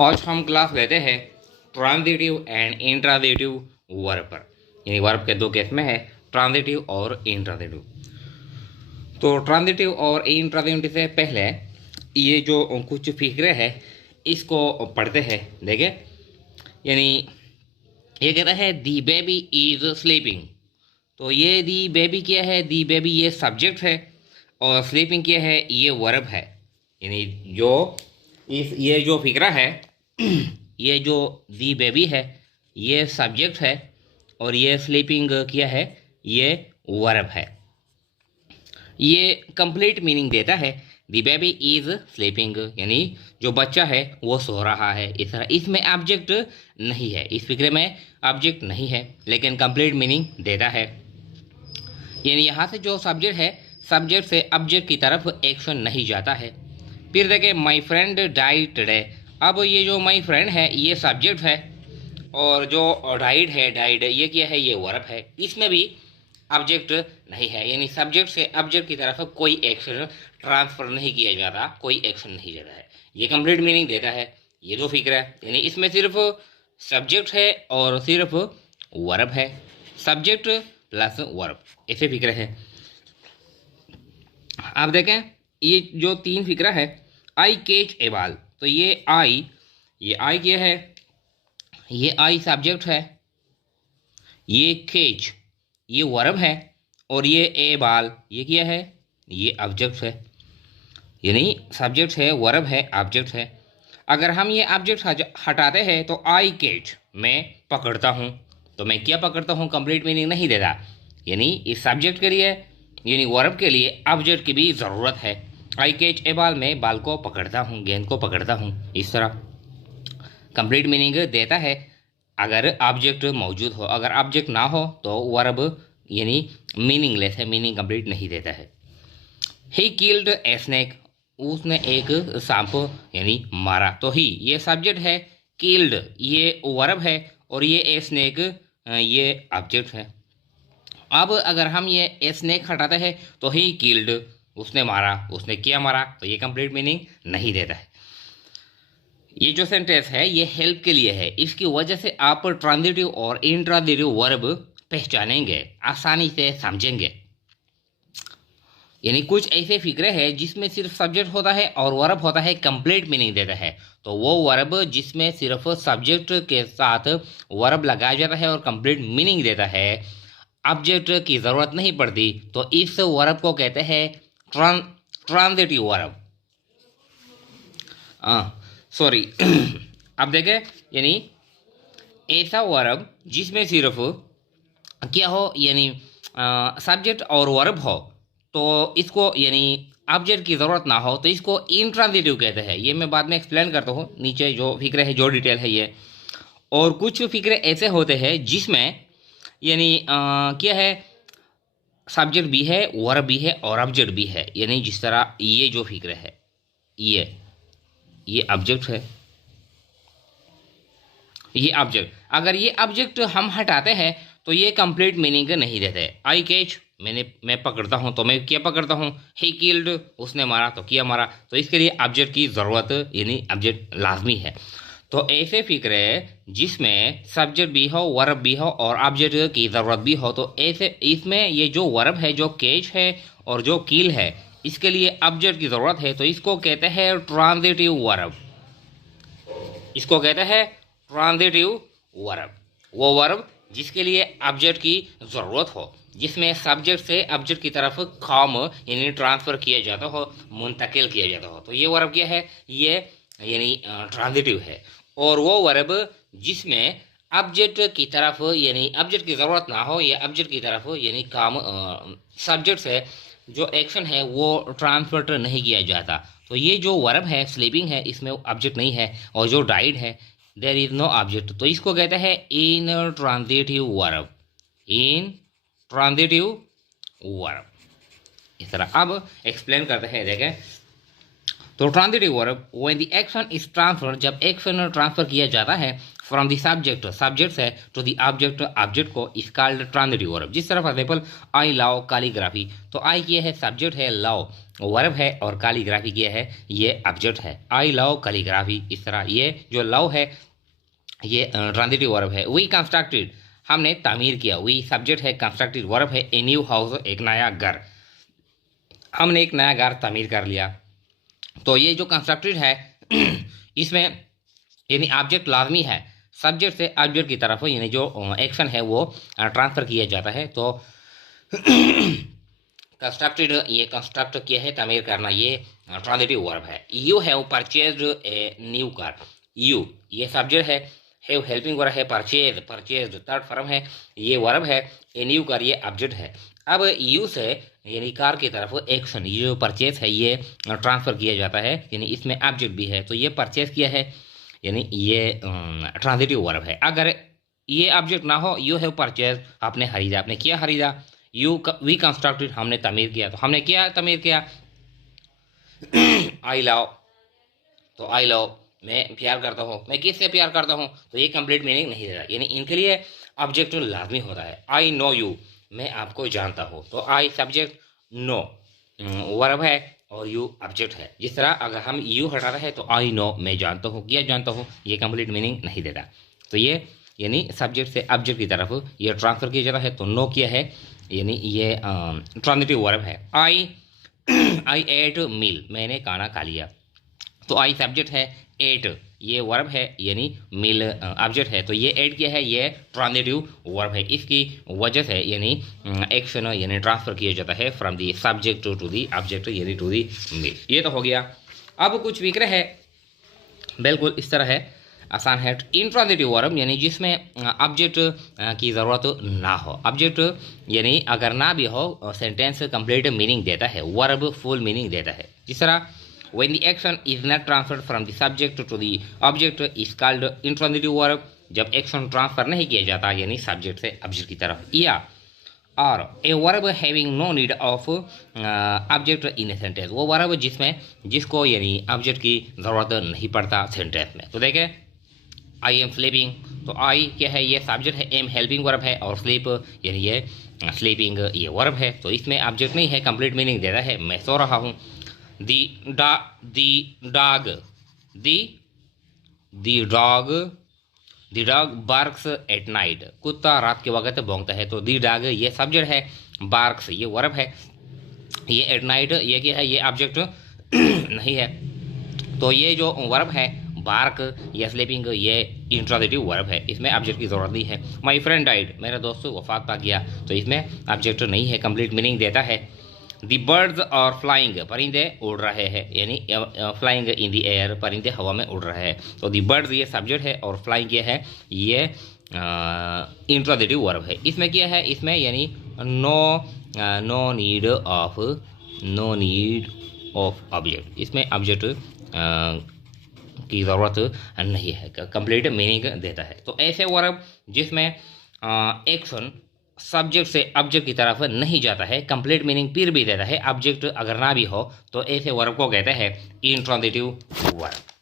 आज हम क्लास लेते हैं ट्रांजिटिव एंड इंट्रांजिटिव वर्ब पर। यानी वर्ब के दो केस में है, ट्रांजिटिव और इंट्रांजिटिव। तो ट्रांजिटिव और इंट्रांजिटिव से पहले ये जो कुछ फिक्रे है इसको पढ़ते हैं। देखें, यानी ये कहता है दी बेबी इज स्लीपिंग। तो ये दी बेबी क्या है? दी बेबी ये सब्जेक्ट है और स्लीपिंग क्या है? ये वर्ब है। यानी जो ये जो फिक्रा है ये जो दी बेबी है ये सब्जेक्ट है और ये स्लीपिंग क्या है? ये वर्ब है। ये कंप्लीट मीनिंग देता है दी बेबी इज स्लीपिंग, यानी जो बच्चा है वो सो रहा है। इस तरह इसमें ऑब्जेक्ट नहीं है, इस फिक्रे में ऑब्जेक्ट नहीं है, लेकिन कंप्लीट मीनिंग देता है। यानी यहाँ से जो सब्जेक्ट है, सब्जेक्ट से ऑब्जेक्ट की तरफ एक्शन नहीं जाता है। फिर देखें, माई फ्रेंड डाइड टुडे। अब ये जो माई फ्रेंड है ये सब्जेक्ट है और जो डाइड है, डाइड ये क्या है? ये वर्ब है। इसमें भी ऑब्जेक्ट नहीं है, यानी सब्जेक्ट से ऑब्जेक्ट की तरफ कोई एक्शन ट्रांसफर नहीं किया जाता, कोई एक्शन नहीं जाता है। ये कंप्लीट मीनिंग देता है ये जो फिक्र है। यानी इसमें सिर्फ सब्जेक्ट है और सिर्फ वर्ब है, सब्जेक्ट प्लस वर्ब, ऐसे फिक्र है। आप देखें, ये जो तीन फिक्रा है, आई केच ए बॉल। तो ये आई क्या है? ये आई सब्जेक्ट है, ये केच ये वर्ब है और ये ए बॉल ये क्या है? ये ऑब्जेक्ट है। यानी सब्जेक्ट है, वर्ब है, ऑब्जेक्ट है। अगर हम ये ऑब्जेक्ट हटाते हैं तो आई केच मैं पकड़ता हूँ, तो मैं क्या पकड़ता हूँ? कंप्लीट मीनिंग नहीं देता। यानी इस सब्जेक्ट के लिए, यानी वर्ब के लिए ऑब्जेक्ट की भी ज़रूरत है। आई केच ए बॉल, मैं बॉल को पकड़ता हूँ, गेंद को पकड़ता हूँ। इस तरह कंप्लीट मीनिंग देता है अगर ऑब्जेक्ट मौजूद हो। अगर ऑब्जेक्ट ना हो तो वर्ब यानी मीनिंगलेस है, मीनिंग कंप्लीट नहीं देता है। ही किल्ड ए स्नेक, उसने एक सांप यानी मारा। तो ही ये सब्जेक्ट है, किल्ड ये वर्ब है और ये ए स्नेक ये ऑब्जेक्ट है। अब अगर हम ये ए स्नेक हटाते हैं तो ही किल्ड उसने मारा, उसने क्या मारा? तो ये कंप्लीट मीनिंग नहीं देता है। ये जो सेंटेंस है ये हेल्प के लिए है, इसकी वजह से आप ट्रांजिटिव और इंट्रांजिटिव वर्ब पहचानेंगे, आसानी से समझेंगे। यानी कुछ ऐसे फिक्रे हैं जिसमें सिर्फ सब्जेक्ट होता है और वर्ब होता है, कंप्लीट मीनिंग देता है। तो वो वर्ब जिसमें सिर्फ सब्जेक्ट के साथ वर्ब लगाया जाता है और कंप्लीट मीनिंग देता है, ऑब्जेक्ट की ज़रूरत नहीं पड़ती, तो इस वर्ब को कहते हैं ट्रांजिटिव वर्ब। सॉरी अब देखें, यानी ऐसा वर्ब जिसमें सिर्फ क्या हो, यानी सब्जेक्ट और वर्ब हो, तो इसको यानी ऑब्जेक्ट की ज़रूरत ना हो, तो इसको इंट्रांजिटिव कहते हैं। ये मैं बाद में एक्सप्लेन करता हूँ, नीचे जो फिक्रे है, जो डिटेल है ये। और कुछ फिक्रे ऐसे होते हैं जिसमें यानी क्या है? सब्जेक्ट भी है, वर्ब भी है और ऑब्जेक्ट भी है। यानी जिस तरह ये जो फिक्रे है, ये ऑब्जेक्ट है, ये ऑब्जेक्ट। अगर ये ऑब्जेक्ट हम हटाते हैं तो ये कंप्लीट मीनिंग नहीं देते। आई कैच मैं पकड़ता हूँ, तो मैं क्या पकड़ता हूँ? ही किल्ड उसने मारा, तो क्या मारा? तो इसके लिए ऑब्जेक्ट की ज़रूरत, यानी ऑब्जेक्ट लाजमी है। तो ऐसे फिक्रे जिसमें सब्जेक्ट भी हो, वर्ब भी हो और ऑब्जेक्ट की ज़रूरत भी हो, तो ऐसे इसमें ये जो वर्ब है, जो कैच है और जो किल है, इसके लिए ऑब्जेक्ट की ज़रूरत है, तो इसको कहते हैं ट्रांजिटिव वर्ब। इसको कहते हैं ट्रांजिटिव वर्ब। वो वर्ब जिसके लिए ऑब्जेक्ट की ज़रूरत हो, जिसमें सब्जेक्ट से ऑब्जेक्ट की तरफ काम यानी ट्रांसफ़र किया जाता हो, मुंतकिल किया जाता हो, तो ये वर्ब क्या है? ये यानी ट्रांजिटिव है। और वो वर्ब जिसमें ऑब्जेक्ट की तरफ यानी ऑब्जेक्ट की ज़रूरत ना हो, या ऑब्जेक्ट की तरफ यानी काम सब्जेक्ट से जो एक्शन है वो ट्रांसफर नहीं किया जाता, तो ये जो वर्ब है, स्लीपिंग है, इसमें ऑब्जेक्ट नहीं है। और जो डाइड है, देयर इज नो ऑब्जेक्ट, तो इसको कहते हैं इन ट्रांजिटिव वर्ब, इन ट्रांजिटिव वर्ब। इस तरह अब एक्सप्लेन करते हैं, देखें। तो transitive verb when the action is transfer, जब एक्शन ट्रांसफर किया जाता है फ्रॉम द सब्जेक्ट, सब्जेक्ट से टू द ऑब्जेक्ट, ऑब्जेक्ट को इज कॉल्ड ट्रांजिटिव वर्ब। जिस तरह for example I love calligraphy, तो आई क्या है सब्जेक्ट है, लव वर्ब है और कैलीग्राफी क्या है ये ऑब्जेक्ट है। आई लव कैलीग्राफी, इस तरह ये जो लव है ये ट्रांजिटिव वर्ब है। वी कंस्ट्रक्टेड, हमने तामीर किया, वी सब्जेक्ट है, कंस्ट्रक्टेड वर्ब है, ए न्यू हाउस, एक नया घर, हमने एक नया घर तामीर कर लिया। तो ये जो कंस्ट्रक्टेड है इसमें यानी ऑब्जेक्ट लाजमी है, सब्जेक्ट से ऑब्जेक्ट की तरफ यानी जो एक्शन है वो ट्रांसफ़र किया जाता है। तो कंस्ट्रक्टेड, ये कंस्ट्रक्ट किया है तामीर करना, ये ट्रांजिटिव वर्ब है। You have purchased a new car, you ये सब्जेक्ट है, हैव हेल्पिंग वर्ब है, परचेज परचेज्ड थर्ड फॉर्म है, ये वर्ब है, ए न्यू कार ये ऑब्जेक्ट है। अब यू से यानी कार की तरफ एक्शन, ये जो परचेज है ये ट्रांसफ़र किया जाता है, यानी इसमें ऑब्जेक्ट भी है, तो ये परचेज किया है यानी ये ट्रांजिटिव वर्ब है। अगर ये ऑब्जेक्ट ना हो, यू हैव परचेज आपने खरीदा, आपने किया खरीदा, यू वी कंस्ट्रक्टेड हमने तामीर किया, तो हमने क्या तामीर किया आई लव, तो आई लव मैं प्यार करता हूँ, मैं किससे प्यार करता हूँ, तो ये कंप्लीट मीनिंग नहीं दे रहा, यानी इनके लिए ऑब्जेक्ट लाजमी होता है। आई नो यू, मैं आपको जानता हूँ, तो आई सब्जेक्ट, नो वर्ब है और यू ऑब्जेक्ट है। जिस तरह अगर हम यू हटा रहे हैं तो आई नो मैं जानता हूँ, क्या जानता हूँ, ये कंप्लीट मीनिंग नहीं देता। तो ये यानी सब्जेक्ट से ऑब्जेक्ट की तरफ ये ट्रांसफ़र किया जाता है। तो नो किया है यानी ये ट्रांजिटिव वर्ब है। आई आई एट मील, मैंने खाना खा लिया, तो आई सब्जेक्ट है, एट ये वर्ब है यानी मील ऑब्जेक्ट है। तो ये एट क्या है, ये ट्रांजिटिव वर्ब है, इसकी वजह से यानी एक्शन यानी ट्रांसफ़र किया जाता है from the subject to the object यानी टू दी मील। ये तो हो गया। अब कुछ विग्रह है, बिल्कुल इस तरह है, आसान है। इंट्रांजिटिव वर्ब यानी जिसमें ऑब्जेक्ट की ज़रूरत ना हो, ऑब्जेक्ट यानी अगर ना भी हो सेंटेंस कंप्लीट मीनिंग देता है, वर्ब फुल मीनिंग देता है। जिस तरह when the action is not transferred from the subject to the object is called intransitive verb, जब एक्शन ट्रांसफर नहीं किया जाता यानी सब्जेक्ट से ऑब्जेक्ट की तरफ, या और a verb having no need of object in a sentence, वो वर्ब जिसको यानी ऑब्जेक्ट की ज़रूरत नहीं पड़ता सेंटेंस में। तो देखें आई एम स्लीपिंग, तो आई क्या है ये सब्जेक्ट है, एम हेल्पिंग वर्ब है और स्लीप यानी ये स्लीपिंग ये वर्ब है। तो इसमें ऑब्जेक्ट नहीं है, कंप्लीट मीनिंग दे रहा है, मैं सो रहा हूँ। The dog barks at night, कुत्ता रात के वक्त भौंकता है। तो the dog ये सब्जेक्ट है, barks ये वर्ब है, ये at night ये क्या है, ये ऑब्जेक्ट नहीं है। तो ये जो वर्ब है बार्क या स्लीपिंग ये इंट्रांजिटिव वर्ब है, इसमें ऑब्जेक्ट की ज़रूरत नहीं है। माई फ्रेंड डाइड, मेरा दोस्त वफात पा गया, तो इसमें ऑब्जेक्ट नहीं है, कंप्लीट मीनिंग देता है। दी बर्ड्स और फ्लाइंग, परिंदे उड़ रहे हैं यानी फ्लाइंग इन दी एयर, परिंदे हवा में उड़ रहे हैं। तो दी बर्ड्स ये सब्जेक्ट है और फ्लाइंग ये है ये इंट्रांजिटिव वर्ब है। इसमें क्या है, इसमें यानी नो नीड ऑफ ऑब्जेक्ट, इसमें ऑब्जेक्ट की ज़रूरत नहीं है, कंप्लीट मीनिंग देता है। तो ऐसे वर्ब जिसमें एक्शन सब्जेक्ट से ऑब्जेक्ट की तरफ नहीं जाता है, कंप्लीट मीनिंग फिर भी देता है, ऑब्जेक्ट अगर ना भी हो, तो ऐसे वर्ब को कहते हैं इंट्रांजिटिव वर्ब।